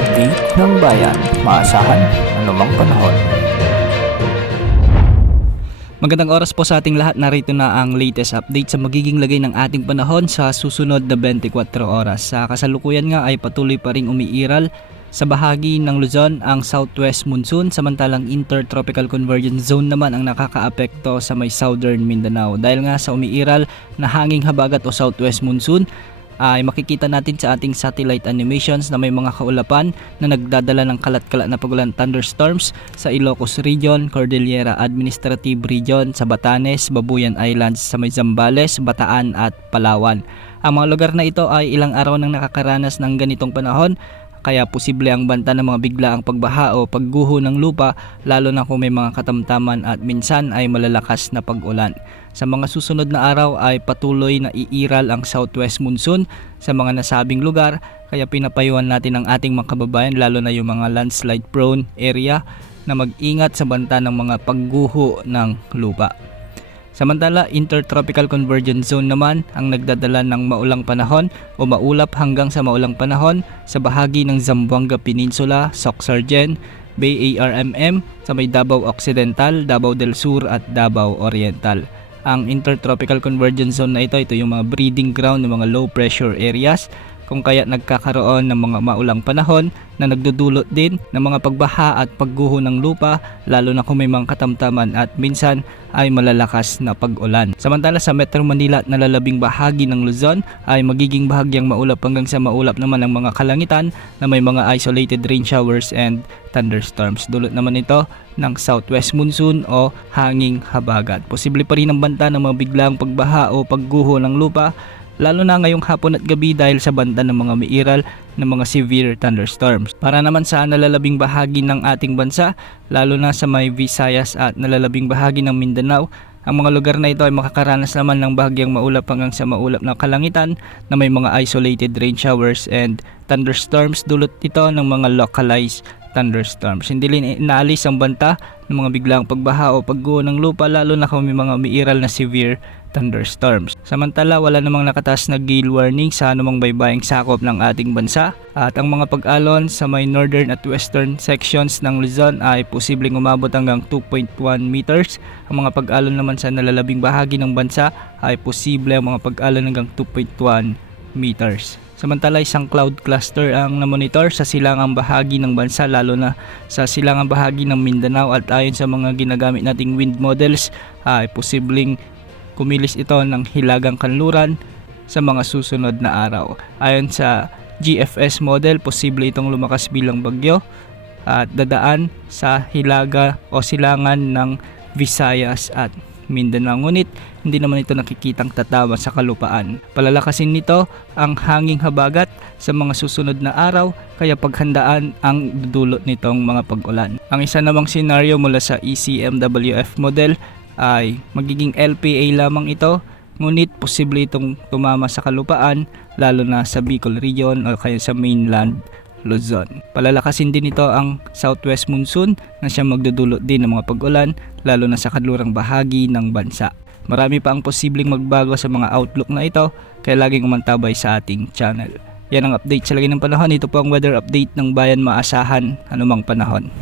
update ng bayan, maasahan anumang panahon. Magandang oras po sa ating lahat. Narito na ang latest update sa magiging lagay ng ating panahon sa susunod na 24 oras. Sa kasalukuyan nga ay patuloy pa ring umiiral sa bahagi ng Luzon ang southwest monsoon, samantalang intertropical convergence zone naman ang nakakaapekto sa may southern Mindanao. Dahil nga sa umiiral na hanging habagat o southwest monsoon, ay makikita natin sa ating satellite animations na may mga kaulapan na nagdadala ng kalat-kalat na pagulan thunderstorms sa Ilocos Region, Cordillera Administrative Region, sa Batanes, Babuyan Islands, sa may Zambales, Bataan at Palawan. Ang mga lugar na ito ay ilang araw nang nakakaranas ng ganitong panahon, kaya posible ang banta ng mga biglaang pagbaha o pagguho ng lupa, lalo na kung may mga katamtaman at minsan ay malalakas na pag-ulan. Sa mga susunod na araw ay patuloy na iiral ang southwest monsoon sa mga nasabing lugar, kaya pinapayuhan natin ang ating mga kababayan, lalo na yung mga landslide prone area, na mag-ingat sa banta ng mga pagguho ng lupa. Samantala, intertropical convergence zone naman ang nagdadala ng maulang panahon o maulap hanggang sa maulang panahon sa bahagi ng Zamboanga Peninsula, Soc-Sargen, Bay ARMM, sa may Davao Occidental, Davao del Sur at Davao Oriental. Ang intertropical convergence zone na ito yung mga breeding ground ng mga low pressure areas, kung kaya nagkakaroon ng mga maulang panahon na nagdudulot din ng mga pagbaha at pagguho ng lupa, lalo na kung may mga katamtaman at minsan ay malalakas na pag-ulan. Samantala sa Metro Manila at nalalabing bahagi ng Luzon ay magiging bahagyang maulap hanggang sa maulap naman ang mga kalangitan na may mga isolated rain showers and thunderstorms. Dulot naman ito ng southwest monsoon o hanging habagat. Posible pa rin ang banta ng mga biglang pagbaha o pagguho ng lupa, lalo na ngayong hapon at gabi dahil sa banta ng mga umiiral ng mga severe thunderstorms. Para naman sa nalalabing bahagi ng ating bansa, lalo na sa may Visayas at nalalabing bahagi ng Mindanao, ang mga lugar na ito ay makakaranas naman ng bahagyang maulap hanggang sa maulap na kalangitan na may mga isolated rain showers and thunderstorms. Dulot ito ng mga localized thunderstorms. Hindi rin inaalis ang banta ng mga biglang pagbaha o pagguho ng lupa, lalo na kung may mga umiiral na severe thunderstorms. Samantala, wala namang nakataas na gale warning sa anumang baybaying sakop ng ating bansa, at ang mga pag-alon sa may northern at western sections ng Luzon ay posibleng umabot hanggang 2.1 meters. Ang mga pag-alon naman sa nalalabing bahagi ng bansa ay posible ang mga pag-alon hanggang 2.1 meters. Samantala, isang cloud cluster ang namonitor sa silangang bahagi ng bansa, lalo na sa silangang bahagi ng Mindanao, at ayon sa mga ginagamit nating wind models ay posibleng kumilis ito ng hilagang kanluran sa mga susunod na araw. Ayon sa GFS model, posible itong lumakas bilang bagyo at dadaan sa hilaga o silangan ng Visayas at Mindanao. Ngunit hindi naman ito nakikitang tatawa sa kalupaan. Palalakasin nito ang hanging habagat sa mga susunod na araw, kaya paghandaan ang dudulot nitong mga pag-ulan. Ang isa namang senaryo mula sa ECMWF model ay magiging LPA lamang ito, ngunit posible itong tumama sa kalupaan, lalo na sa Bicol region o kaya sa mainland Luzon. Palalakasin din ito ang southwest monsoon na siya magdudulot din ng mga pag-ulan, lalo na sa kanlurang bahagi ng bansa. Marami pa ang posibleng magbago sa mga outlook na ito, kaya laging umantabay sa ating channel. Yan ang update sa lagay ng panahon. Ito po ang weather update ng bayan, maasahan anumang panahon.